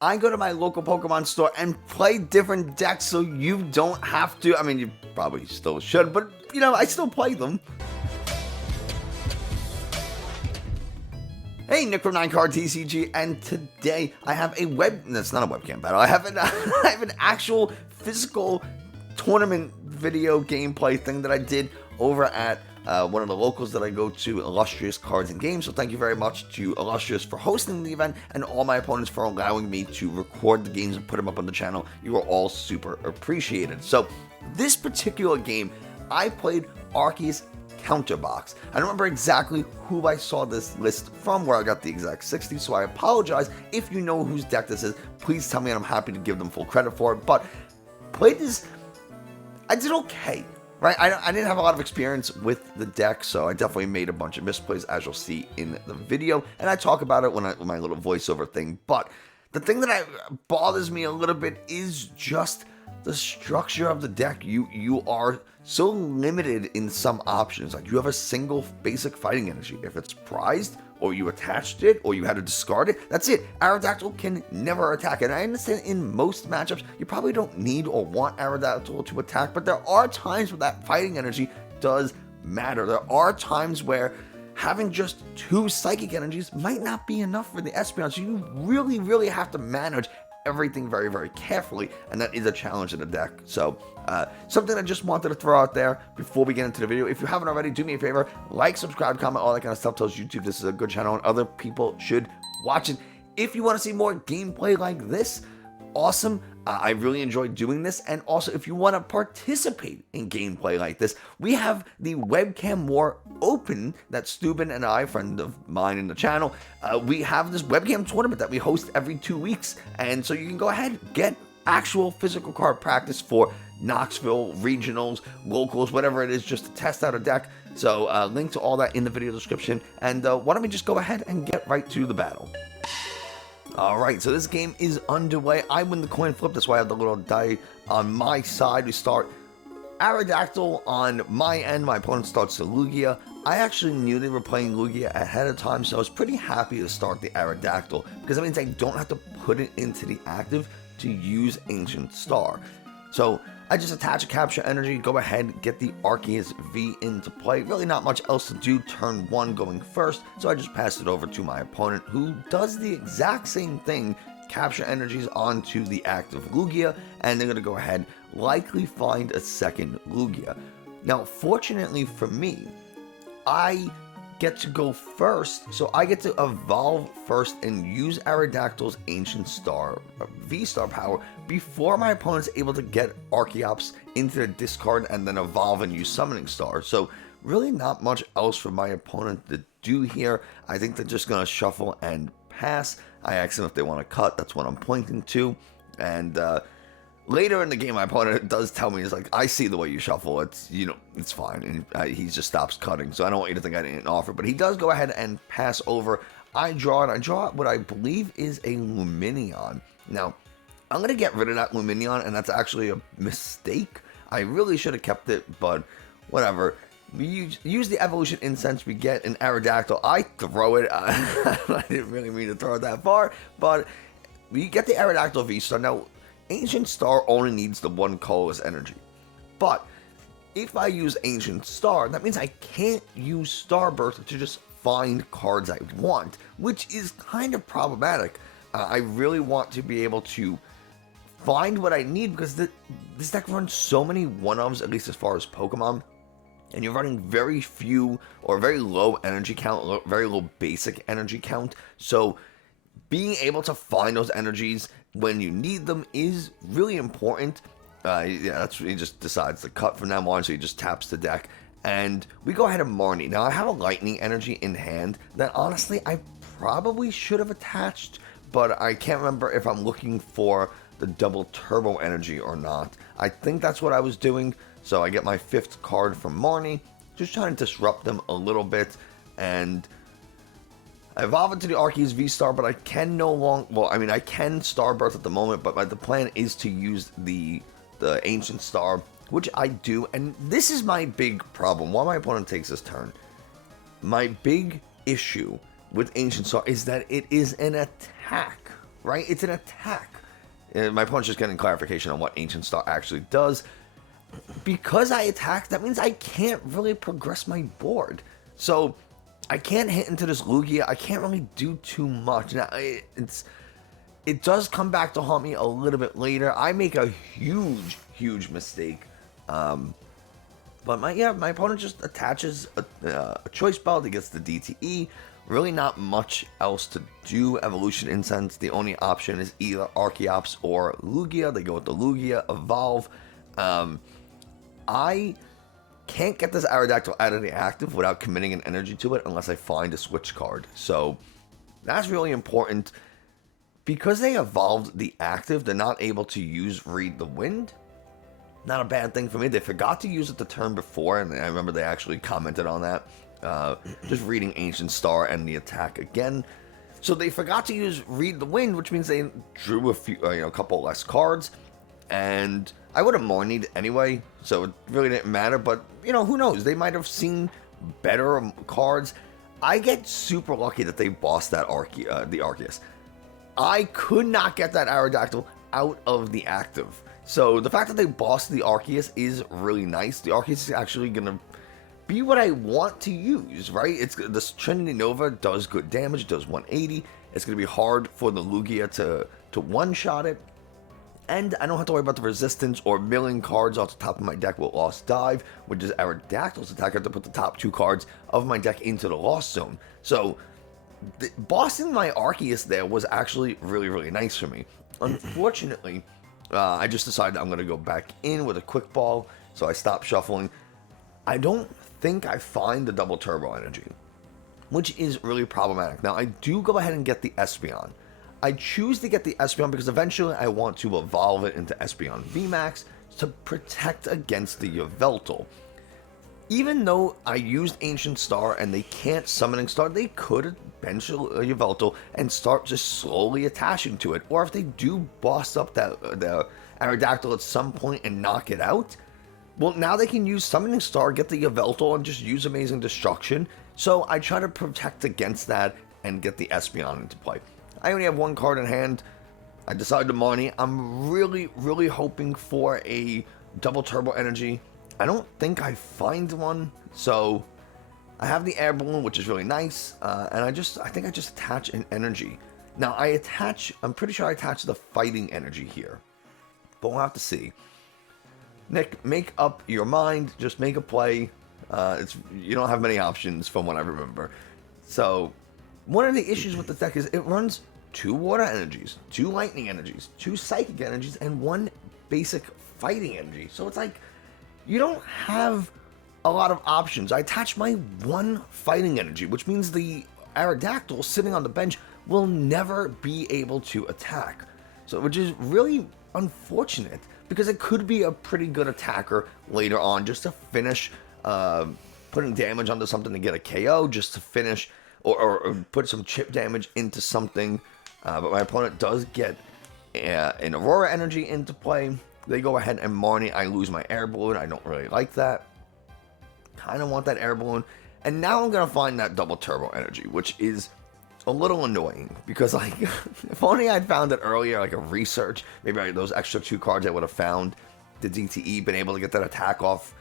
I go to my local Pokemon store and play different decks so you don't have to. I mean, you probably still should, but you know, I still play them. Hey, Nick from 9Card TCG, and today I have that's not a webcam battle. I have an actual physical tournament video gameplay thing that I did over at one of the locals that I go to, Illustrious Cards Games. So thank you very much to Illustrious for hosting the event, and all my opponents for allowing me to record the games and put them up on the channel. You are all super appreciated. So this particular game, I played Arceus Counterbox. I don't remember exactly who I saw this list from, where I got the exact 60, so I apologize. If you know whose deck this is, please tell me, and I'm happy to give them full credit for it. But played this, I did okay, right? I didn't have a lot of experience with the deck, so I definitely made a bunch of misplays, as you'll see in the video, and I talk about it with my little voiceover thing. But the thing that bothers me a little bit is just the structure of the deck. You are so limited in some options. Like, you have a single basic fighting energy. If it's prized, or you attached it, or you had to discard it, that's it. Aerodactyl can never attack. And I understand in most matchups, you probably don't need or want Aerodactyl to attack, but there are times where that fighting energy does matter. There are times where having just 2 psychic energies might not be enough for the Espeon, so you really, really have to manage everything very, very carefully, and that is a challenge in the deck. So something I just wanted to throw out there before we get into the video. If you haven't already, do me a favor, like, subscribe, comment, all that kind of stuff. Tells YouTube this is a good channel and other people should watch it. If you want to see more gameplay like this, awesome. I really enjoy doing this. And also, if you want to participate in gameplay like this, we have the Webcam War Open that Steuben and I, friend of mine in the channel, we have this webcam tournament that we host every 2 weeks. And so you can go ahead, get actual physical card practice for Knoxville, regionals, locals, whatever it is, just to test out a deck. So link to all that in the video description. And why don't we just go ahead and get right to the battle. Alright, so this game is underway. I win the coin flip, that's why I have the little die on my side. We start Aerodactyl on my end. My opponent starts the Lugia. I actually knew they were playing Lugia ahead of time, so I was pretty happy to start the Aerodactyl, because that means I don't have to put it into the active to use Ancient Star. So I just attach a capture energy, go ahead, get the Arceus V into play. Really not much else to do, turn 1 going first, so I just pass it over to my opponent, who does the exact same thing, capture energies onto the active Lugia, and they're going to go ahead, likely find a second Lugia. Now, fortunately for me, I get to go first, so I get to evolve first and use Aerodactyl's Ancient Star, V-Star power, before my opponent's able to get Archeops into the discard and then evolve and use Summoning Star. So really not much else for my opponent to do here. I think they're just going to shuffle and pass. I ask them if they want to cut, that's what I'm pointing to, and later in the game, my opponent does tell me, he's like, I see the way you shuffle, it's, you know, it's fine, and he just stops cutting, so I don't want you to think I didn't offer, but he does go ahead and pass over. I draw what I believe is a Lumineon. Now, I'm going to get rid of that Lumineon, and that's actually a mistake. I really should have kept it, but whatever. We use the Evolution Incense, we get an Aerodactyl, I throw it, I didn't really mean to throw it that far, but we get the Aerodactyl V-Star. Now, Ancient Star only needs the 1 colorless energy, but if I use Ancient Star, that means I can't use Starburst to just find cards I want, which is kind of problematic. I really want to be able to find what I need, because this deck runs so many one-ofs, at least as far as Pokemon, and you're running very few or very low energy count, very low basic energy count, so being able to find those energies when you need them is really important. Yeah, that's what he just decides to cut from now on, so he just taps the deck. And we go ahead and Marnie. Now, I have a Lightning energy in hand that honestly I probably should have attached, but I can't remember if I'm looking for the double turbo energy or not. I think that's what I was doing, so I get my 5th card from Marnie, just trying to disrupt them a little bit, and I evolve into the Arceus V-Star, but I can no longer, well, I mean, I can Starburst at the moment, but the plan is to use the Ancient Star, which I do, and this is my big problem while my opponent takes his turn. My big issue with Ancient Star is that it is an attack right? It's an attack. And my opponent's just getting clarification on what Ancient Star actually does. Because I attack, that means I can't really progress my board. So I can't hit into this Lugia. I can't really do too much. Now, it does come back to haunt me a little bit later. I make a huge mistake. But my opponent just attaches a Choice Belt. He gets the DTE. Really not much else to do. Evolution Incense, the only option is either Archeops or Lugia. They go with the Lugia, Evolve. I can't get this Aerodactyl out of the active without committing an energy to it unless I find a switch card. So that's really important. Because they evolved the active, they're not able to use Read the Wind. Not a bad thing for me. They forgot to use it the turn before, and I remember they actually commented on that. Just reading Ancient Star and the attack again. So they forgot to use Read the Wind, which means they drew a couple less cards. And I would have more needed anyway, so it really didn't matter. But, who knows? They might have seen better cards. I get super lucky that they bossed that the Arceus. I could not get that Aerodactyl out of the active. So the fact that they bossed the Arceus is really nice. The Arceus is actually going to be what I want to use, right? This Trinity Nova does good damage, does 180. It's going to be hard for the Lugia to one-shot it. And I don't have to worry about the resistance or milling cards off the top of my deck with Lost Dive, which is Aerodactyl's attack. I have to put the top 2 cards of my deck into the Lost Zone. So, bossing my Arceus there was actually really nice for me. Unfortunately, I just decided I'm going to go back in with a Quick Ball, so I stopped shuffling. I don't think I find the double turbo energy, which is really problematic. Now, I do go ahead and get the Espeon. I choose to get the Espeon because eventually I want to evolve it into Espeon VMAX to protect against the Yveltal. Even though I used Ancient Star and they can't Summoning Star, they could bench a Yveltal and start just slowly attaching to it. Or if they do boss up the Aerodactyl at some point and knock it out, well, now they can use Summoning Star, get the Yveltal, and just use Amazing Destruction. So I try to protect against that and get the Espeon into play. I only have 1 card in hand. I decided to Marnie. I'm really hoping for a double turbo energy. I don't think I find one, so I have the Air Balloon, which is really nice, and I think I just attach an energy. Now I'm pretty sure I attach the fighting energy here, but we'll have to see. Nick, make up your mind. Just make a play. You don't have many options from what I remember. So one of the issues with the deck is it runs 2 water energies, 2 lightning energies, 2 psychic energies, and 1 basic fighting energy. So it's like you don't have a lot of options. I attach my 1 fighting energy, which means the Aerodactyl sitting on the bench will never be able to attack. So, which is really unfortunate because it could be a pretty good attacker later on just to finish putting damage onto something to get a KO, just to finish or put some chip damage into something. But my opponent does get an Aurora energy into play. They go ahead and Marnie. I lose my Air Balloon. I don't really like that. Kind of want that Air Balloon. And now I'm going to find that double turbo energy, which is a little annoying. Because, like, if only I'd found it earlier, like a research, maybe those extra 2 cards I would have found the DTE, been able to get that attack off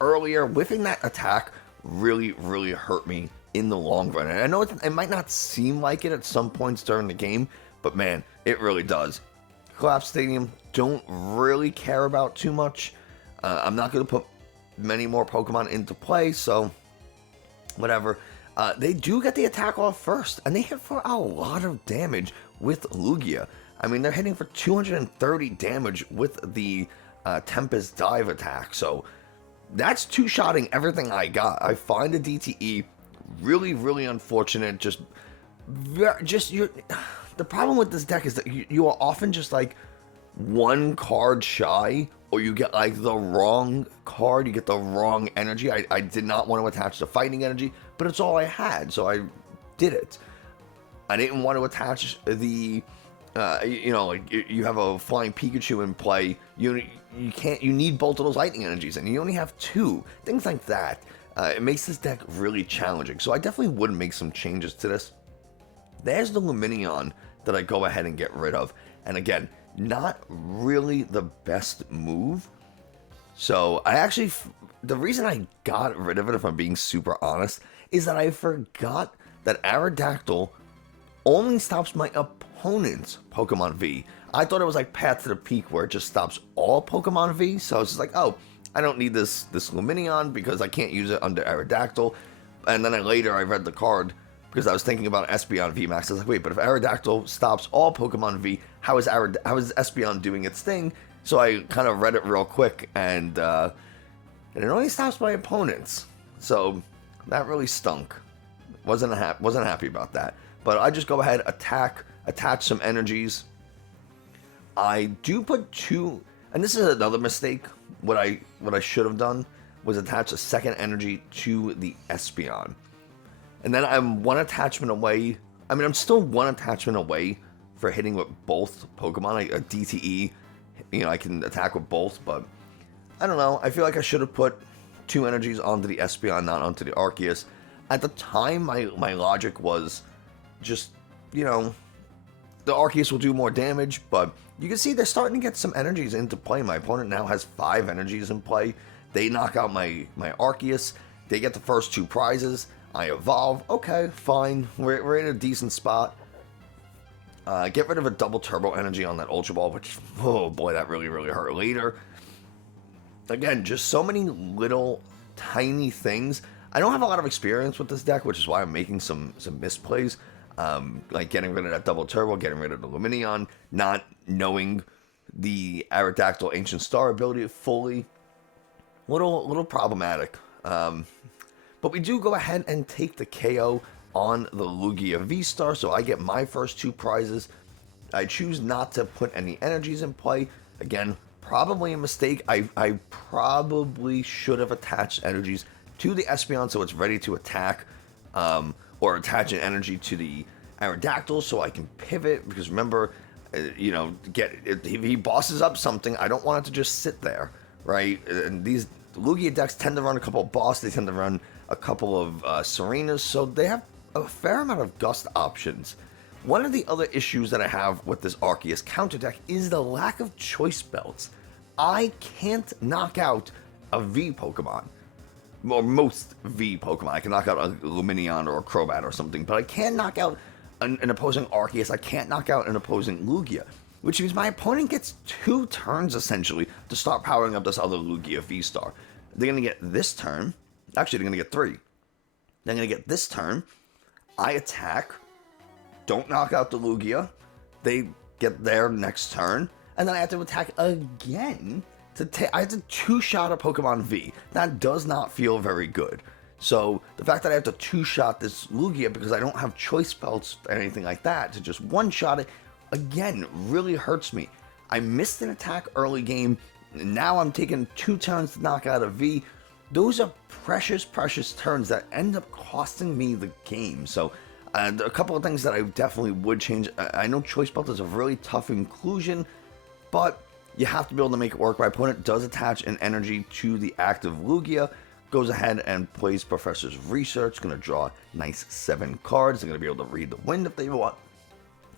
earlier. Whiffing that attack really hurt me in the long run. And I know it might not seem like it at some points during the game, but man, it really does. Collapse Stadium, don't really care about too much. I'm not going to put many more Pokemon into play, so whatever. They do get the attack off first, and they hit for a lot of damage with Lugia. I mean, they're hitting for 230 damage with the Tempest Dive attack, so that's 2-shotting everything I got. I find the DTE really unfortunate. The problem with this deck is that you are often just like 1 card shy, or you get like the wrong card, you get the wrong energy. I did not want to attach the fighting energy, but it's all I had, so I did it. I didn't want to attach the you have a flying Pikachu in play. You need both of those lightning energies, and you only have 2. Things like that. It makes this deck really challenging. So I definitely would make some changes to this. There's the Luminion that I go ahead and get rid of. And again, not really the best move. So I actually, the reason I got rid of it, if I'm being super honest, is that I forgot that Aerodactyl only stops my opponent's Pokemon V. I thought it was like Path to the Peak where it just stops all Pokemon V. So I was just like, oh, I don't need this Lumineon because I can't use it under Aerodactyl. And then later I read the card because I was thinking about Espeon VMAX. I was like, wait, but if Aerodactyl stops all Pokemon V, how is Espeon doing its thing? So I kind of read it real quick, and it only stops my opponents. So that really stunk. Wasn't happy about that. But I just go ahead, attach some energies. I do put 2, and this is another mistake. What I should have done was attach a second energy to the Espeon. And then I'm one attachment away. I mean, I'm still one attachment away for hitting with both Pokemon. A DTE, I can attack with both, but I don't know. I feel like I should have put 2 energies onto the Espeon, not onto the Arceus. At the time, my logic was just, the Arceus will do more damage, but you can see they're starting to get some energies into play. My opponent now has 5 energies in play. They knock out my Arceus. They get the first 2 prizes. I evolve. Okay, fine. We're in a decent spot. Get rid of a double turbo energy on that Ultra Ball, which, oh boy, that really, really hurt later. Again, just so many little tiny things. I don't have a lot of experience with this deck, which is why I'm making some misplays. Like getting rid of that double turbo, getting rid of the Lumineon, not knowing the Aerodactyl Ancient Star ability fully. Little problematic. But we do go ahead and take the KO on the Lugia V-Star, so I get my first 2 prizes. I choose not to put any energies in play. Again, probably a mistake. I probably should have attached energies to the Espeon so it's ready to attack, or attach an energy to the Aerodactyl so I can pivot, because remember, if he bosses up something, I don't want it to just sit there, right? And these Lugia decks tend to run a couple of Boss, they tend to run a couple of Serenas, so they have a fair amount of Gust options. One of the other issues that I have with this Arceus counter deck is the lack of choice belts. I can't knock out a V Pokemon, or most V Pokemon. I can knock out a Lumineon or a Crobat or something, but I can't knock out an opposing Arceus. I can't knock out an opposing Lugia, which means my opponent gets 2 turns essentially to start powering up this other Lugia V-Star. They're going to get this turn. Actually, they're going to get 3. They're going to get this turn. I attack. Don't knock out the Lugia. They get their next turn. And then I have to attack again. I have to 2-shot a Pokemon V. That does not feel very good. So the fact that I have to 2-shot this Lugia because I don't have choice belts or anything like that to just 1-shot it, again, really hurts me. I missed an attack early game. Now I'm taking 2 turns to knock out a V. Those are precious turns that end up costing me the game. So a couple of things that I definitely would change. I know Choice Belt is a really tough inclusion, but you have to be able to make it work. My opponent does attach an energy to the active Lugia, goes ahead and plays Professor's Research, going to draw nice 7 cards. They're going to be able to read the wind if they want.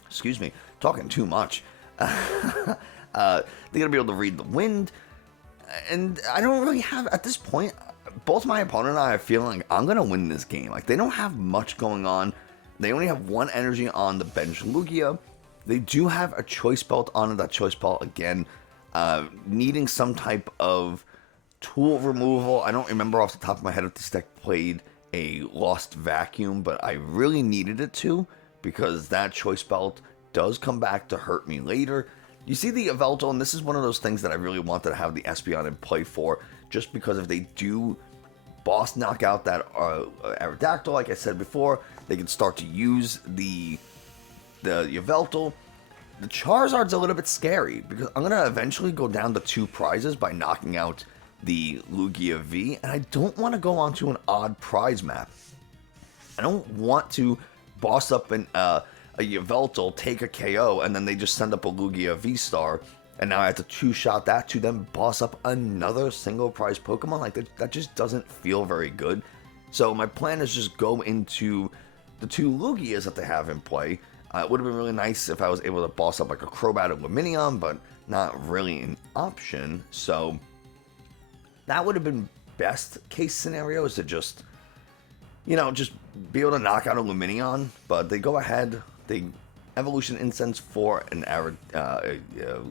Excuse me, talking too much. They're going to be able to read the wind. And I don't really have, at this point, both my opponent and I are feeling like I'm going to win this game. Like, they don't have much going on. They only have 1 energy on the bench Lugia. They do have a choice belt on it. That choice belt, again, needing some type of tool removal. I don't remember off the top of my head if this deck played a Lost Vacuum, but I really needed it to, because that choice belt does come back to hurt me later. You see the Yveltal, and this is one of those things that I really wanted to have the Espeon in play for, just because if they do boss knock out that Aerodactyl, like I said before, they can start to use the Yveltal. The Charizard's a little bit scary, because I'm going to eventually go down to 2 prizes by knocking out the Lugia V, and I don't want to go onto an odd prize map. I don't want to boss up a Yveltal, take a KO, and then they just send up a Lugia V-Star, and now I have to 2-shot that to then boss up another single prize Pokemon. Like, that just doesn't feel very good. So my plan is just go into the 2 Lugias that they have in play, It would have been really nice if I was able to boss up like a Crobat or Luminion, but not really an option. So that would have been best case scenario, is to just, just be able to knock out a Luminion. But they go ahead, they Evolution Incense for an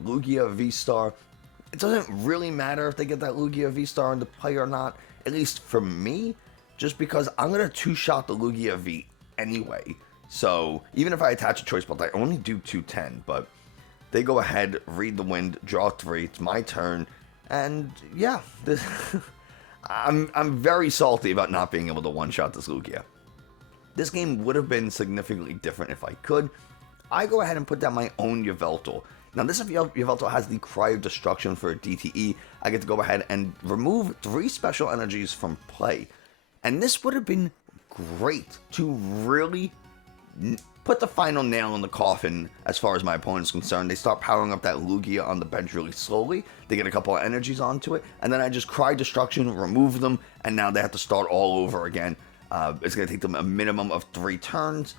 Lugia V-Star. It doesn't really matter if they get that Lugia V-Star into play or not, at least for me, just because I'm going to two-shot the Lugia V anyway. So even if I attach a Choice Belt, I only do 210, but they go ahead, read the wind, draw 3, it's my turn, and yeah, I'm very salty about not being able to one-shot this Lugia. This game would have been significantly different if I could. I go ahead and put down my own Yveltal. Now this Yveltal has the Cry of Destruction for a DTE. I get to go ahead and remove 3 special energies from play. And this would have been great to really put the final nail in the coffin as far as my opponent's concerned. They start powering up that Lugia on the bench really slowly. They get a couple of energies onto it, and then I just Cry Destruction, remove them, and now they have to start all over again. It's going to take them a minimum of 3 turns,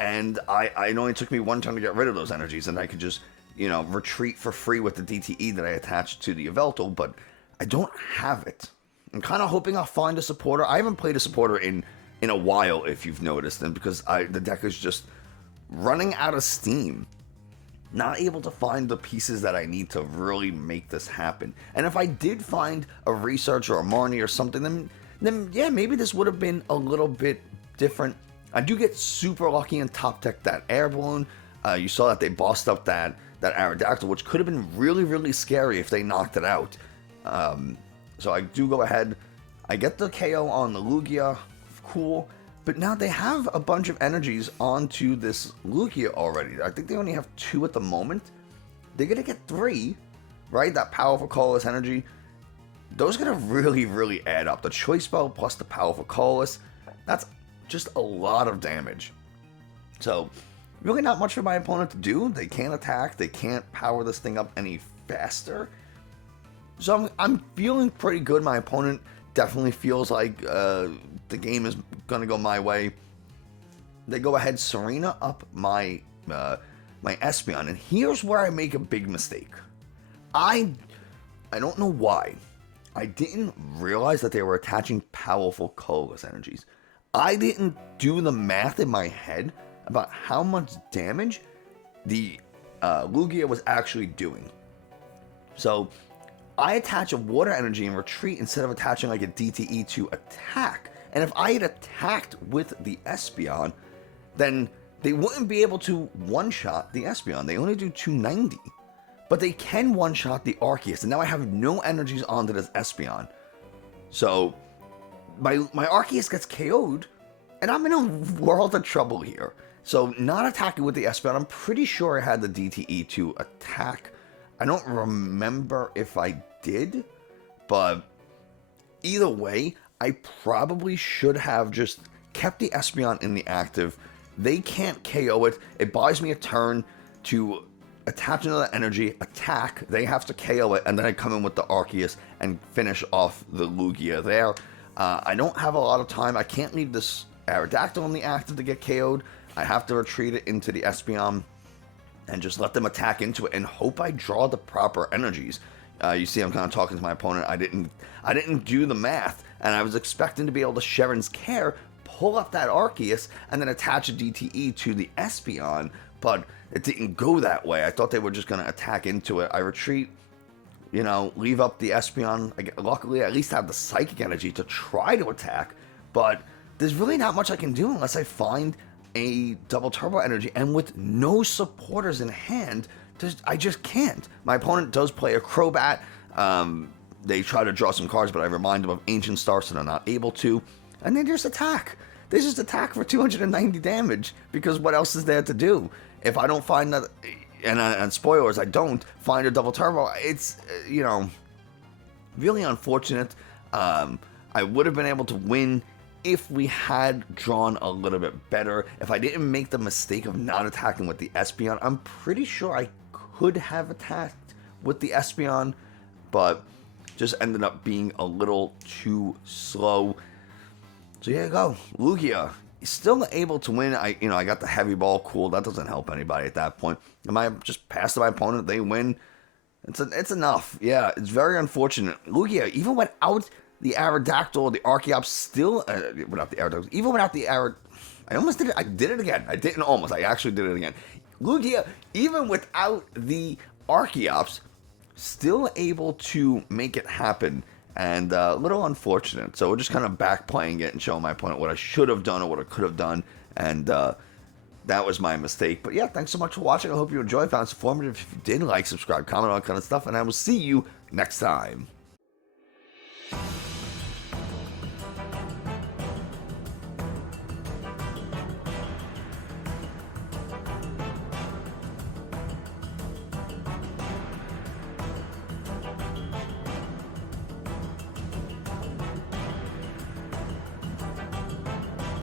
and it only took me 1 turn to get rid of those energies, and I could just, retreat for free with the DTE that I attached to the Yveltal, but I don't have it. I'm kind of hoping I'll find a supporter. I haven't played a supporter in a while, if you've noticed, and because the deck is just running out of steam. Not able to find the pieces that I need to really make this happen. And if I did find a Research or a Marnie or something, then yeah, maybe this would have been a little bit different. I do get super lucky and top deck that Air Balloon. You saw that they bossed up that Aerodactyl, which could have been really, really scary if they knocked it out. So I do go ahead. I get the KO on the Lugia. Cool. But now they have a bunch of energies onto this Lugia already. I think they only have 2 at the moment. They're going to get 3, right? That powerful colorless energy. Those are going to really, really add up. The Choice Belt plus the powerful colorless. That's just a lot of damage. So, really not much for my opponent to do. They can't attack. They can't power this thing up any faster. So I'm feeling pretty good. My opponent definitely feels like the game is going to go my way. They go ahead, Serena up my Espeon, and here's where I make a big mistake. I don't know why. I didn't realize that they were attaching powerful colorless energies. I didn't do the math in my head about how much damage the Lugia was actually doing. So I attach a water energy and retreat instead of attaching like a DTE to attack. And if I had attacked with the Espeon, then they wouldn't be able to one-shot the Espeon. They only do 290. But they can one-shot the Arceus, and now I have no energies onto this Espeon. So my Arceus gets KO'd, and I'm in a world of trouble here. So not attacking with the Espeon, I'm pretty sure I had the DTE to attack. I don't remember if I did, but either way, I probably should have just kept the Espeon in the active. They can't KO it. It buys me a turn to attach another energy, attack. They have to KO it, and then I come in with the Arceus and finish off the Lugia there. I don't have a lot of time. I can't leave this Aerodactyl in the active to get KO'd. I have to retreat it into the Espeon and just let them attack into it and hope I draw the proper energies. You see, I'm kind of talking to my opponent. I didn't do the math, and I was expecting to be able to Sharon's Care, pull up that Arceus, and then attach a DTE to the Espeon, but it didn't go that way. I thought they were just going to attack into it. I retreat, leave up the Espeon. Luckily, I at least have the Psychic Energy to try to attack, but there's really not much I can do unless I find a double turbo energy, and with no supporters in hand, I just can't. My opponent does play a Crobat. They try to draw some cards, but I remind them of Ancient Star, so they're not able to. And they just attack. They just attack for 290 damage, because what else is there to do? If I don't find that, and spoilers, I don't find a double turbo, it's, really unfortunate. I would have been able to win if we had drawn a little bit better. If I didn't make the mistake of not attacking with the Espeon, I'm pretty sure I could have attacked with the Espeon, but just ended up being a little too slow. So here you go. Lugia still able to win. I got the heavy ball. Cool. That doesn't help anybody at that point. Am I just pass to my opponent? They win. It's enough. Yeah, it's very unfortunate. Lugia, even without the Aerodactyl, the Archeops, still without the Aerodactyl, even without the I almost did it. I did it again. I didn't almost. I actually did it again. Lugia, even without the Archeops, still able to make it happen. And a little unfortunate. So we're just kind of back playing it and showing my opponent what I should have done or what I could have done. And that was my mistake. But yeah, thanks so much for watching. I hope you enjoyed. Found it informative. If you did, like, subscribe, comment, all that kind of stuff. And I will see you next time.